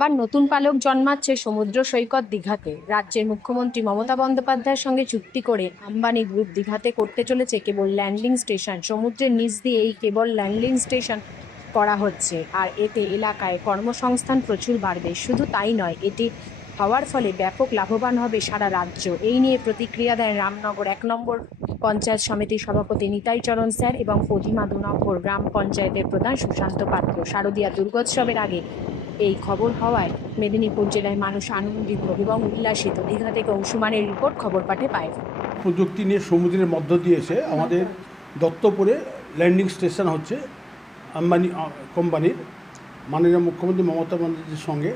আবার নতুন পালক জন্মাচ্ছে সমুদ্র সৈকত দীঘাতে। রাজ্যের মুখ্যমন্ত্রী মমতা বন্দ্যোপাধ্যায়ের সঙ্গে চুক্তি করে আম্বানি গ্রুপ দীঘাতে করতে চলেছে কেবল ল্যান্ডিং স্টেশন। সমুদ্রের নিচ দিয়ে এই কেবল ল্যান্ডিং স্টেশন করা হচ্ছে। আর এতে এলাকায় কর্মসংস্থান প্রচুর বাড়বে। শুধু তাই নয়, এটি হওয়ার ফলে ব্যাপক লাভবান হবে সারা রাজ্য। এই নিয়ে প্রতিক্রিয়া দেন রামনগর এক নম্বর পঞ্চায়েত সমিতির সভাপতি নিতাই চরণ স্যার এবং প্রতিমা দু নম্বর গ্রাম পঞ্চায়েতের প্রধান সুশান্ত পাত্র। শারদীয়া দুর্গোৎসবের আগে এই খবর হওয়ায় মেদিনীপুর জেলায় মানুষ আনন্দিত এবং উল্লাসিত। দীঘা থেকে অংশুমানের রিপোর্ট খবর পাঠে পায় প্রযুক্তি নিয়ে সমুদ্রের মধ্য দিয়েছে এসে আমাদের দত্তপুরে ল্যান্ডিং স্টেশন হচ্ছে আম্বানি কোম্পানির। মাননীয় মুখ্যমন্ত্রী মমতা বন্দ্যোপাধ্যায়ের সঙ্গে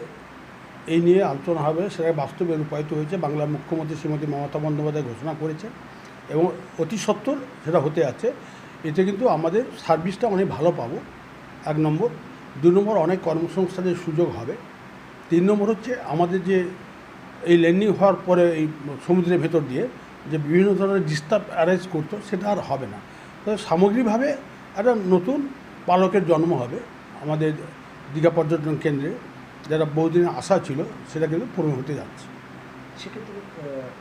এই নিয়ে আলোচনা হবে সেটা বাস্তবে রূপায়িত হয়েছে। বাংলার মুখ্যমন্ত্রী শ্রীমতী মমতা বন্দ্যোপাধ্যায় ঘোষণা করেছে এবং অতি সত্বর সেটা হতে আছে। এতে কিন্তু আমাদের সার্ভিসটা অনেক ভালো পাবো। এক নম্বর। দু নম্বর অনেক কর্মসংস্থানের সুযোগ হবে। তিন নম্বর হচ্ছে আমাদের যে এই ল্যান্ডিং হওয়ার পরে এই সমুদ্রের ভেতর দিয়ে যে বিভিন্ন ধরনের ডিস্টার্ব অ্যারেঞ্জ করতো সেটা আর হবে না। তো সামগ্রিকভাবে একটা নতুন পালকের জন্ম হবে আমাদের দীঘা পর্যটন কেন্দ্রে। যারা বহুদিনের আশা ছিল সেটা কিন্তু পূরণ হতে যাচ্ছে। সেক্ষেত্রে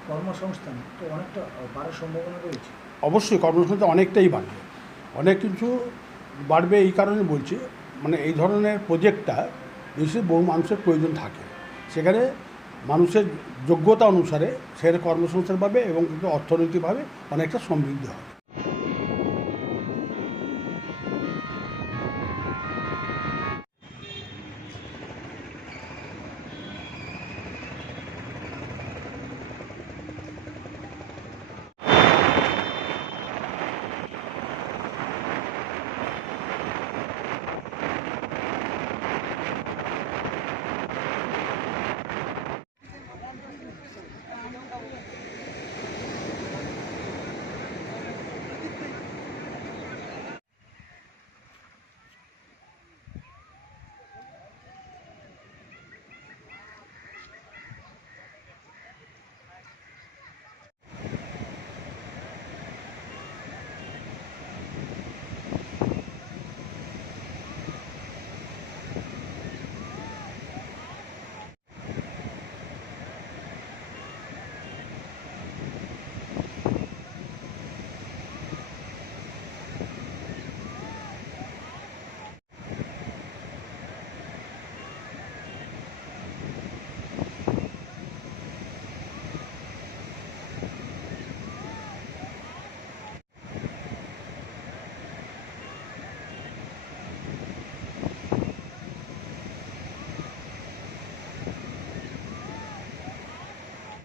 কর্মসংস্থান তো অনেকটা বাড়ার সম্ভাবনা রয়েছে। অবশ্যই কর্মসংস্থান অনেকটাই বাড়বে। অনেক কিছু বাড়বে এই কারণে বলছি। মানে এই ধরনের প্রজেক্টটা বেশি বহু মানুষের প্রয়োজন থাকে। সেখানে মানুষের যোগ্যতা অনুসারে সেটা কর্মসংস্থান পাবে এবং কিন্তু অর্থনৈতিকভাবে অনেকটা সমৃদ্ধ হবে।